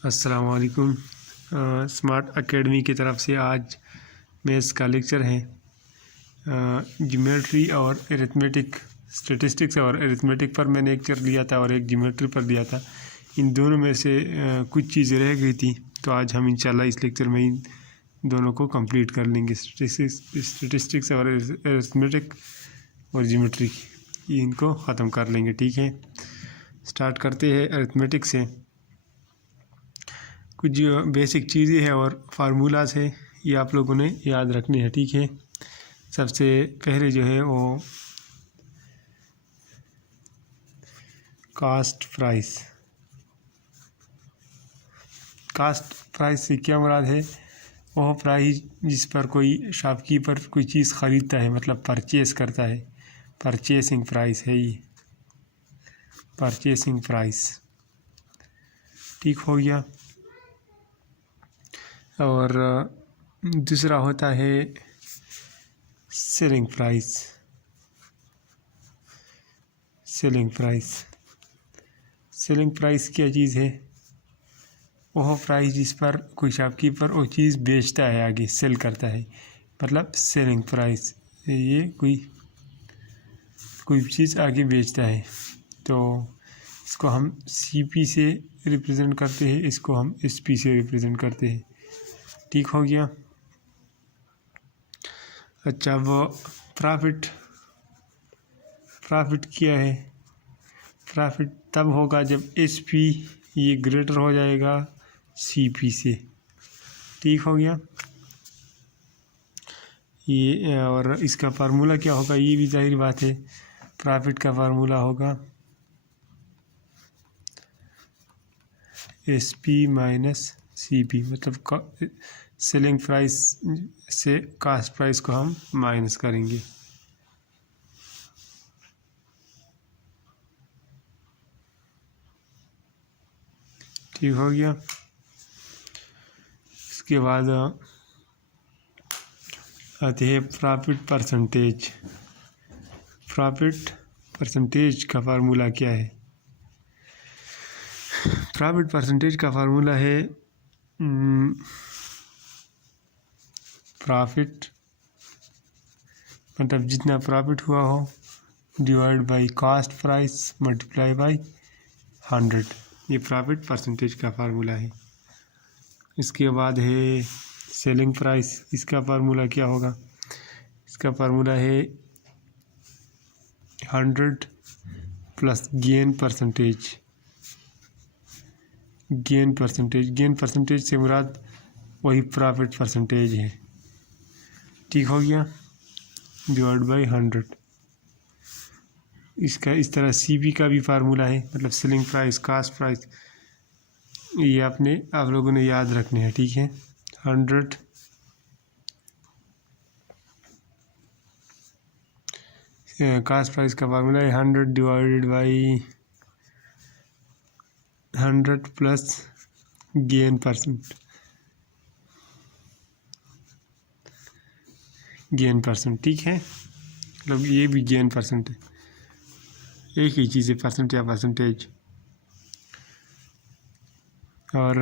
अस्सलाम वालेकुम। Smart academy की तरफ से आज मैथ्स का लेक्चर है। ज्योमेट्री और अरिथमेटिक, स्टैटिस्टिक्स और अरिथमेटिक पर मैंने एक लेक्चर लिया था और एक ज्योमेट्री पर दिया था। इन दोनों में से कुछ चीज़ें रह गई थी, तो आज हम इंशाल्लाह इस लेक्चर में इन दोनों को कंप्लीट कर लेंगे। स्टैटिस्टिक्स और अरिथमेटिक और ज्योमेट्री, इनको ख़त्म कर लेंगे। ठीक है, स्टार्ट करते हैं अरिथमेटिक से। कुछ बेसिक चीज़ें हैं और फार्मूलाज है, ये आप लोगों ने याद रखने हैं। ठीक है, सबसे पहले जो है वो कास्ट प्राइस। कास्ट प्राइस से क्या मुराद है? वह प्राइस जिस पर कोई शॉपकीपर कोई चीज़ ख़रीदता है, मतलब परचेस करता है। परचेसिंग प्राइस है ये, परचेसिंग प्राइस। ठीक हो गया। और दूसरा होता है selling price. Selling price, selling price क्या चीज़ है? वह प्राइस जिस पर कोई शॉपकीपर वो चीज़ बेचता है, आगे सेल करता है, मतलब सेलिंग प्राइस। ये कोई चीज़ आगे बेचता है, तो इसको हम सीपी से रिप्रेजेंट करते हैं, इसको हम एसपी से रिप्रेजेंट करते हैं। ठीक हो गया। अच्छा, वो प्रॉफिट, प्रॉफिट क्या है? प्रॉफिट तब होगा जब एसपी ये ग्रेटर हो जाएगा सीपी से। ठीक हो गया ये। और इसका फार्मूला क्या होगा? ये भी जाहिर बात है, प्रॉफिट का फार्मूला होगा एसपी माइनस सीपी, मतलब सेलिंग प्राइस से कास्ट प्राइस को हम माइनस करेंगे। ठीक हो गया। इसके बाद आते हैं प्रॉफिट परसेंटेज। प्रॉफिट परसेंटेज का फार्मूला क्या है? प्रॉफिट परसेंटेज का फार्मूला है प्रॉफिट मतलब जितना प्रॉफिट हुआ हो divide by cost price multiply by 100। ये प्रॉफिट परसेंटेज का फार्मूला है। इसके बाद है सेलिंग प्राइस। इसका फार्मूला क्या होगा? इसका फार्मूला है 100 plus gain percentage. Gain percentage, gain percentage से मुराद वही प्रॉफिट परसेंटेज है। ठीक हो गया, डिवाइड बाय 100। इसका इस तरह सीपी का भी फार्मूला है, मतलब सेलिंग प्राइस कास्ट प्राइस। ये आप लोगों ने याद रखने हैं। ठीक है, 100 कास्ट प्राइस का फार्मूला है 100 divided by 100 plus gain percent. Gain percent, ठीक है, मतलब ये भी गेन परसेंट है, एक ही चीज़ है, परसेंट या परसेंटेज। और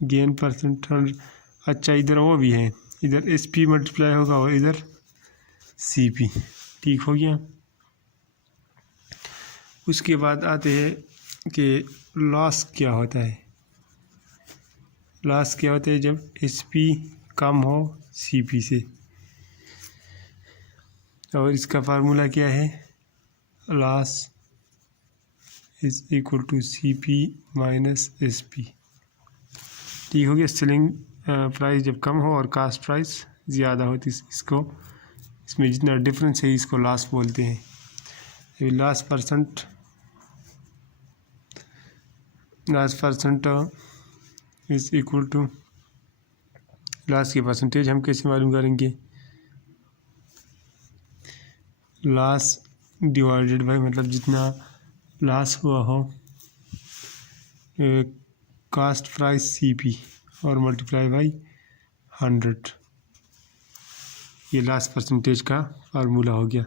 गेन परसेंट। अच्छा, इधर वो भी है, इधर एसपी मल्टीप्लाई होगा और इधर सीपी। ठीक हो गया। उसके बाद आते हैं कि लॉस क्या होता है। लॉस क्या होता है? जब एसपी कम हो सीपी से। और इसका फार्मूला क्या है? Loss is equal to CP minus SP. ठीक हो गया। सेलिंग प्राइस जब कम हो और कास्ट प्राइस ज़्यादा हो तो इसको, इसमें जितना डिफरेंस है इसको लॉस बोलते हैं। Loss percent is equal to, loss की परसेंटेज हम कैसे मालूम करेंगे? लॉस डिवाइडेड बाय, मतलब जितना लॉस हुआ हो कास्ट प्राइस सीपी और मल्टीप्लाई बाय 100। ये लॉस परसेंटेज का फार्मूला हो गया।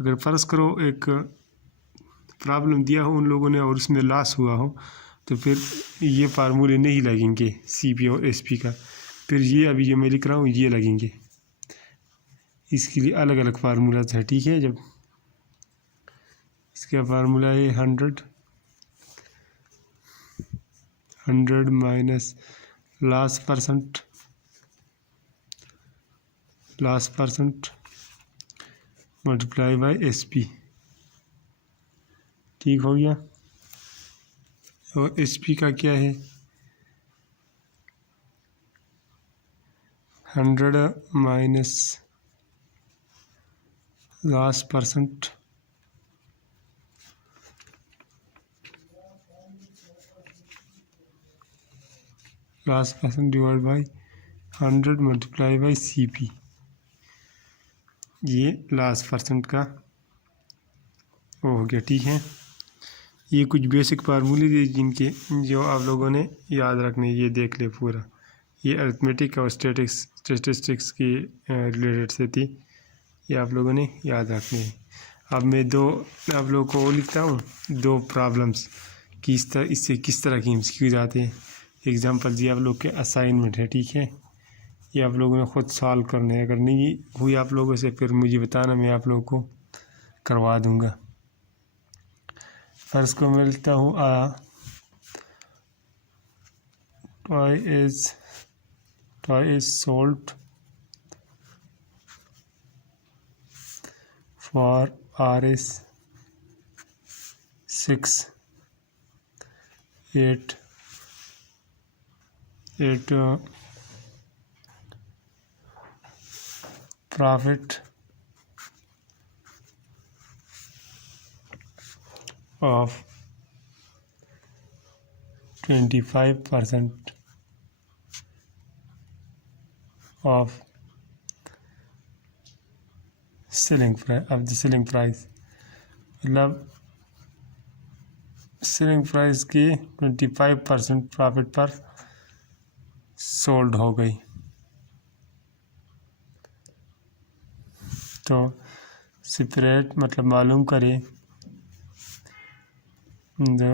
अगर फ़र्ज़ करो एक प्रॉब्लम दिया हो उन लोगों ने और उसमें लॉस हुआ हो, तो फिर ये फार्मूले नहीं लगेंगे CP और SP का, फिर ये अभी जो मैं लिख रहा हूँ ये लगेंगे। इसके लिए अलग अलग फार्मूला है, ठीक है। जब इसका फार्मूला है 100 minus loss percent multiply by SP, ठीक हो गया। और SP का क्या है 100 minus loss percent divide by 100 multiply by CP, ये लॉस परसेंट का वो हो गया, ठीक है। ये कुछ बेसिक फार्मूले थे जिनके जो आप लोगों ने याद रखने, ये देख ले पूरा, ये अरिथमेटिक और स्टैटिस्टिक्स की रिलेटेड से थी, ये आप लोगों ने याद रखनी है। अब मैं दो आप लोगों को लिखता हूँ, दो प्रॉब्लम्स इससे किस तरह की MCQ आते हैं। एग्जांपल जी आप लोग के असाइनमेंट है, ठीक है। ये आप लोगों ने ख़ुद सॉल्व करने हैं, अगर नहीं हुई आप लोगों से फिर मुझे बताना, मैं आप लोगों को करवा दूँगा। फर्स्ट को मैं लिखता हूँ toy is sold for Rs 6 8 profit of 25% of selling price, मतलब सेलिंग प्राइस की 25% प्रॉफिट पर सोल्ड हो गई। तो सेपरेट मतलब मालूम करें जो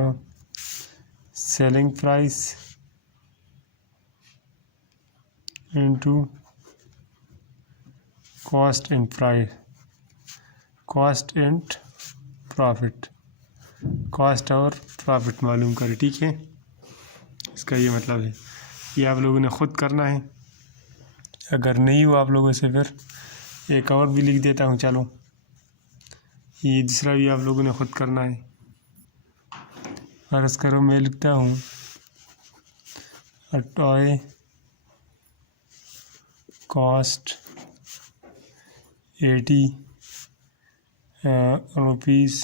selling price into cost and profit, cost और प्रॉफिट मालूम करें, ठीक है। इसका ये मतलब है, ये आप लोगों ने ख़ुद करना है। अगर नहीं हुआ आप लोगों से फिर एक और भी लिख देता हूँ, चलो ये दूसरा भी आप लोगों ने ख़ुद करना है। फर्ज करो मैं लिखता हूँ a toy cost 80 rupees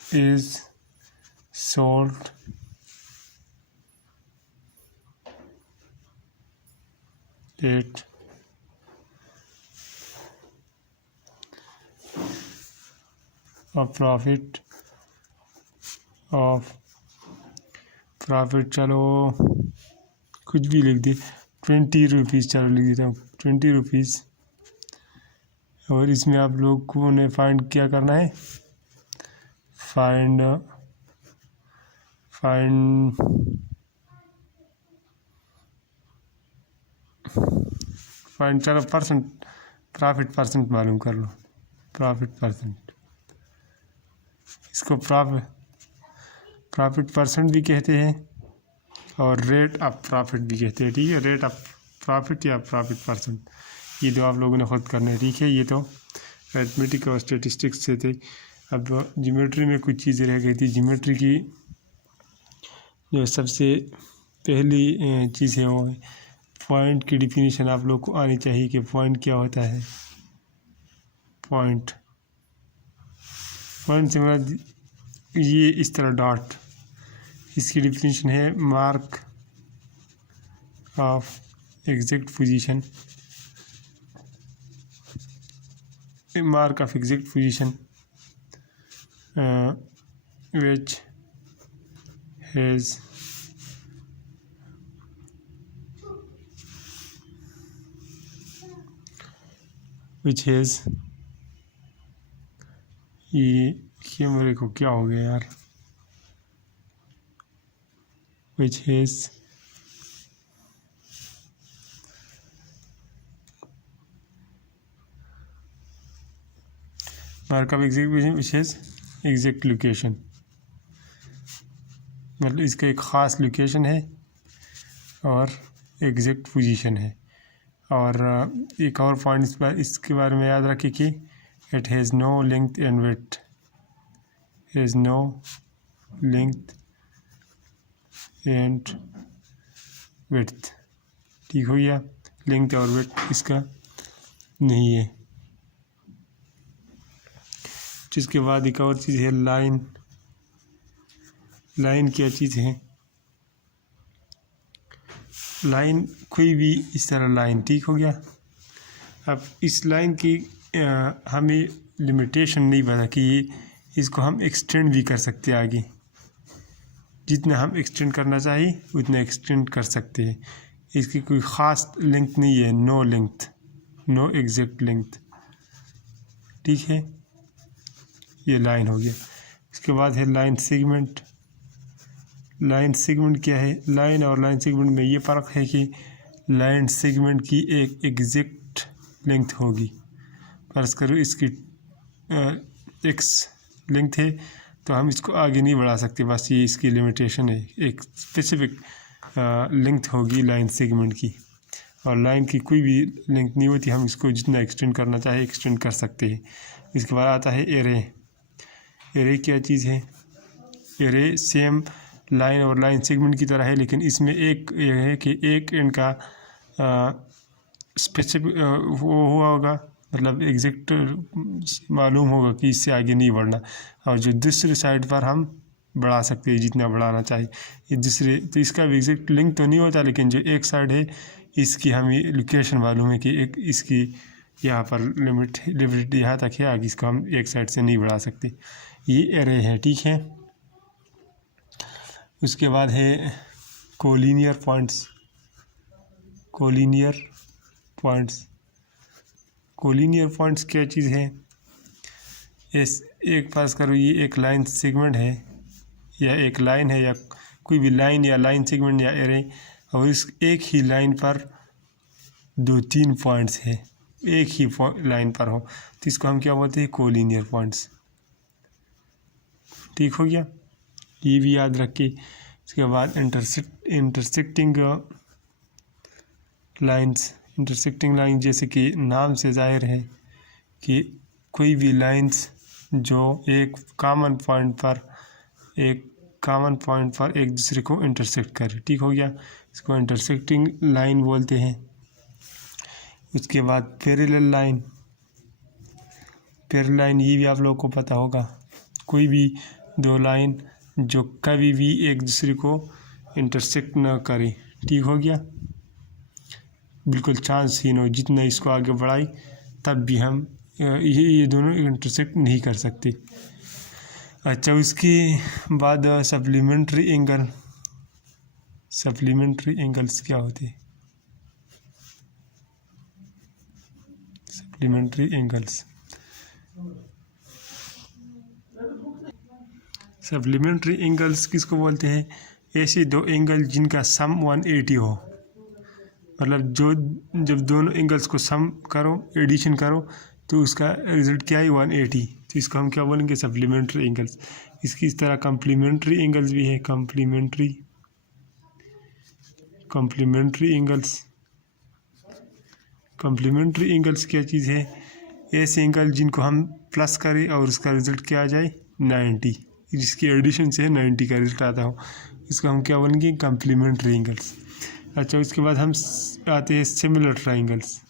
is sold at a profit चलो कुछ भी लिख दी 20 रुपीज़, चलो लिख देता हूँ 20 रुपीज़। और इसमें आप लोग को ने फाइंड क्या करना है, फाइंड चलो प्रॉफिट परसेंट मालूम कर लो, प्रॉफिट परसेंट। इसको प्रॉफिट परसेंट भी कहते हैं और रेट ऑफ प्रॉफिट भी कहते हैं, ठीक है। रेट ऑफ प्रॉफिट या प्रॉफिट परसेंट, ये दो आप लोगों ने खुद करने, ठीक है। ये तो अरिथमेटिक और स्टैटिस्टिक्स से थे। अब ज्योमेट्री में कुछ चीज़ें रह गई थी। ज्योमेट्री की जो सबसे पहली चीज़ है वो पॉइंट की डिफिनीशन आप लोग को आनी चाहिए कि पॉइंट क्या होता है। पॉइंट से मतलब ये इस तरह डॉट, इसकी डिफिनीशन है mark of exact position, which has ये कैमरे को क्या हो गया यार, which is mark of exact position which is exact location, मतलब इसका एक ख़ास लोकेशन है और एग्जैक्ट पोजीशन है। और एक और पॉइंट इसके बारे में याद रखें कि it has no length and width, has no length and width, ठीक हो गया, लेंथ और विड्थ इसका नहीं है। जिसके बाद एक और चीज़ है लाइन। लाइन क्या चीज़ है? लाइन कोई भी इस तरह लाइन, ठीक हो गया। अब इस लाइन की हमें लिमिटेशन नहीं पता कि इसको हम एक्सटेंड भी कर सकते हैं आगे, जितना हम एक्सटेंड करना चाहिए उतना एक्सटेंड कर सकते हैं। इसकी कोई ख़ास लेंथ नहीं है, no length, no exact length, ठीक है। ये लाइन हो गया। इसके बाद है लाइन सेगमेंट। लाइन सेगमेंट क्या है? लाइन और लाइन सेगमेंट में ये फ़र्क है कि लाइन सेगमेंट की एक एग्जैक्ट लेंथ होगी। फर्ज करो इसकी एक्स लेंथ है तो हम इसको आगे नहीं बढ़ा सकते, बस ये इसकी लिमिटेशन है। एक स्पेसिफिक लेंथ होगी लाइन सेगमेंट की, और लाइन की कोई भी लेंथ नहीं होती, हम इसको जितना एक्सटेंड करना चाहे एक्सटेंड कर सकते हैं। इसके बाद आता है एरे। एरे क्या चीज़ है? एरे सेम लाइन और लाइन सेगमेंट की तरह है, लेकिन इसमें एक यह है कि एक एंड का स्पेसिफिक वो हुआ होगा, मतलब एग्जैक्ट मालूम होगा कि इससे आगे नहीं बढ़ना, और जो दूसरे साइड पर हम बढ़ा सकते हैं जितना बढ़ाना चाहिए। ये दूसरे तो इसका भी एग्जैक्ट लिंक तो नहीं होता, लेकिन जो एक साइड है इसकी हमें लोकेशन मालूम है कि एक इसकी यहाँ पर लिमिट यहाँ तक है, आगे इसको हम एक साइड से नहीं बढ़ा सकते। ये एरे है, ठीक है। उसके बाद है collinear points. Collinear points, collinear points क्या चीज़ है? इस एक पास करो, ये एक लाइन सेगमेंट है या एक लाइन है या कोई भी लाइन या लाइन सेगमेंट या एरे, और इस एक ही लाइन पर दो तीन पॉइंट्स है, एक ही लाइन पर हो, तो इसको हम क्या बोलते हैं? कोलिनियर पॉइंट्स, ठीक हो गया। ये भी याद रखिए। इसके बाद इंटरसेक्टिंग लाइंस। इंटरसेक्टिंग लाइन जैसे कि नाम से जाहिर है कि कोई भी लाइंस जो एक कॉमन पॉइंट पर एक दूसरे को इंटरसेक्ट करे, ठीक हो गया, इसको इंटरसेक्टिंग लाइन बोलते हैं। उसके बाद पैरेलल लाइन। पैरेलल लाइन ये भी आप लोगों को पता होगा, कोई भी दो लाइन जो कभी भी एक दूसरे को इंटरसेक्ट न करे, ठीक हो गया, बिल्कुल चांस ही न हो, जितना इसको आगे बढ़ाई तब भी हम ये दोनों इंटरसेक्ट नहीं कर सकते। अच्छा, उसके बाद सप्लीमेंट्री एंगल। सप्लीमेंट्री एंगल्स क्या होते हैं? सप्लीमेंट्री एंगल्स, सप्लीमेंट्री एंगल्स किसको बोलते हैं? ऐसे दो एंगल जिनका सम 180 हो, मतलब जब दोनों एंगल्स को सम करो, एडिशन करो, तो उसका रिजल्ट क्या है? 180। तो इसको हम क्या बोलेंगे? Supplementary angles. इसकी इस तरह कम्प्लीमेंट्री एंगल्स भी है। Complementary angles. कम्प्लीमेंट्री एंगल्स क्या चीज़ है? ऐसे एंगल जिनको हम प्लस करें और उसका रिजल्ट क्या आ जाए? 90, जिसकी एडिशन से 90 का रिजल्ट आता हो, इसको हम क्या बोलेंगे? Complementary angles. अच्छा, उसके बाद हम आते हैं सिमिलर ट्राइंगल्स।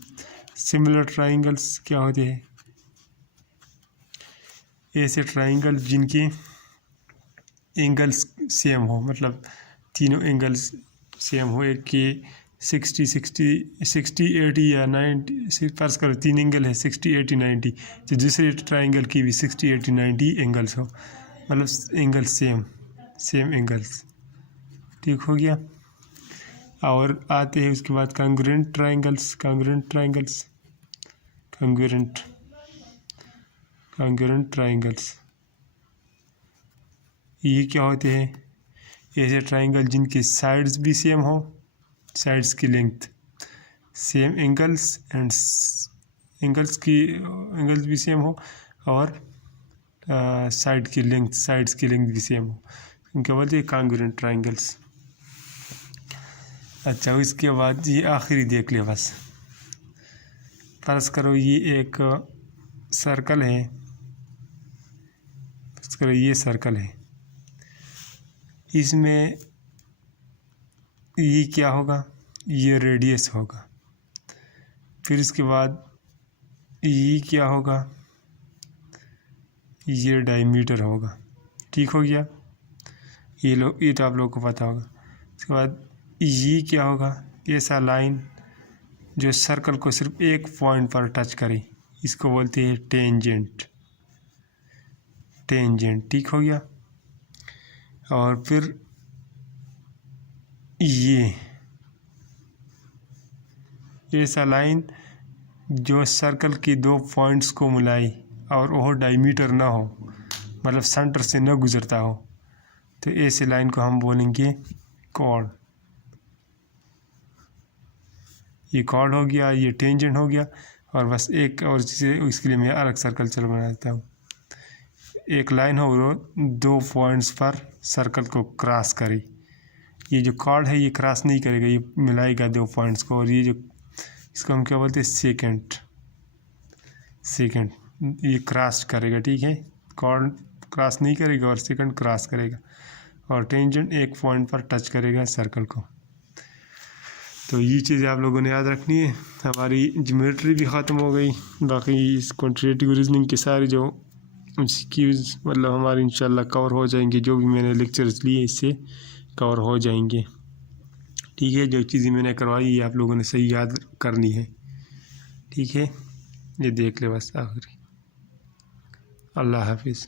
सिमिलर ट्राइंगल्स क्या होते हैं? ऐसे ट्राइंगल जिनके एंगल्स सेम हो, मतलब तीनों एंगल्स सेम हो, एक के 60 80 या 90, फर्ज करो तीन एंगल है 60 80 90, तो दूसरे ट्राइंगल की भी 60 80 90 एंगल्स हो, मतलब एंगल सेम एंगल्स, ठीक हो गया। और आते हैं उसके बाद कॉन्ग्रुएंट ट्राइंगल्स ये क्या होते हैं? ऐसे ट्राइंगल जिनकी साइड्स भी सेम हो, साइड्स की लेंथ सेम, एंगल्स भी सेम हो और साइड्स की लेंथ भी सेम हो, इनके बोलते हैं कॉन्ग्रुएंट ट्राइंगल्स। अच्छा, इसके बाद ये आखिरी देख ले बस। फर्ज करो ये एक सर्कल है, फर्ज करो ये सर्कल है, इसमें ये क्या होगा? ये रेडियस होगा। फिर इसके बाद ये क्या होगा? ये डायमीटर होगा। ठीक हो गया? ये तो आप लोगों को पता होगा। उसके बाद ये क्या होगा? ऐसा लाइन जो सर्कल को सिर्फ एक पॉइंट पर टच करे, इसको बोलते हैं टेंजेंट। ठीक हो गया? और फिर ये ऐसा लाइन जो सर्कल के दो पॉइंट्स को मिलाए और वो डायमीटर ना हो, मतलब सेंटर से न गुजरता हो, तो ऐसे लाइन को हम बोलेंगे कॉर्ड। ये कॉर्ड हो गया, ये टेंजेंट हो गया। और बस एक और चीज़, इसके लिए मैं अलग सर्कल चल बनाता हूँ। एक लाइन हो वो दो पॉइंट्स पर सर्कल को क्रॉस करे। ये जो कॉर्ड है ये क्रॉस नहीं करेगा, ये मिलाएगा दो पॉइंट्स को। और ये जो इसको हम क्या बोलते हैं? सेकंड ये क्रॉस करेगा। ठीक है? कॉर्ड क्रॉस नहीं करेगा और सेकंड क्रॉस करेगा, और टेंजेंट एक पॉइंट पर टच करेगा सर्कल को। तो ये चीज़ें आप लोगों ने याद रखनी है। हमारी ज्योमेट्री भी ख़त्म हो गई। बाकी इस क्वांटिटेटिव रीजनिंग के सारे जो एमसीक्यूज़ मतलब हमारे इंशाल्लाह कवर हो जाएंगे। जो भी मैंने लेक्चर्स लिए इससे कवर हो जाएंगे। ठीक है? जो चीज़ें मैंने करवाई ये आप लोगों ने सही याद करनी है। ठीक है? ये देख ले बस आखिरी। अल्लाह हाफिज़।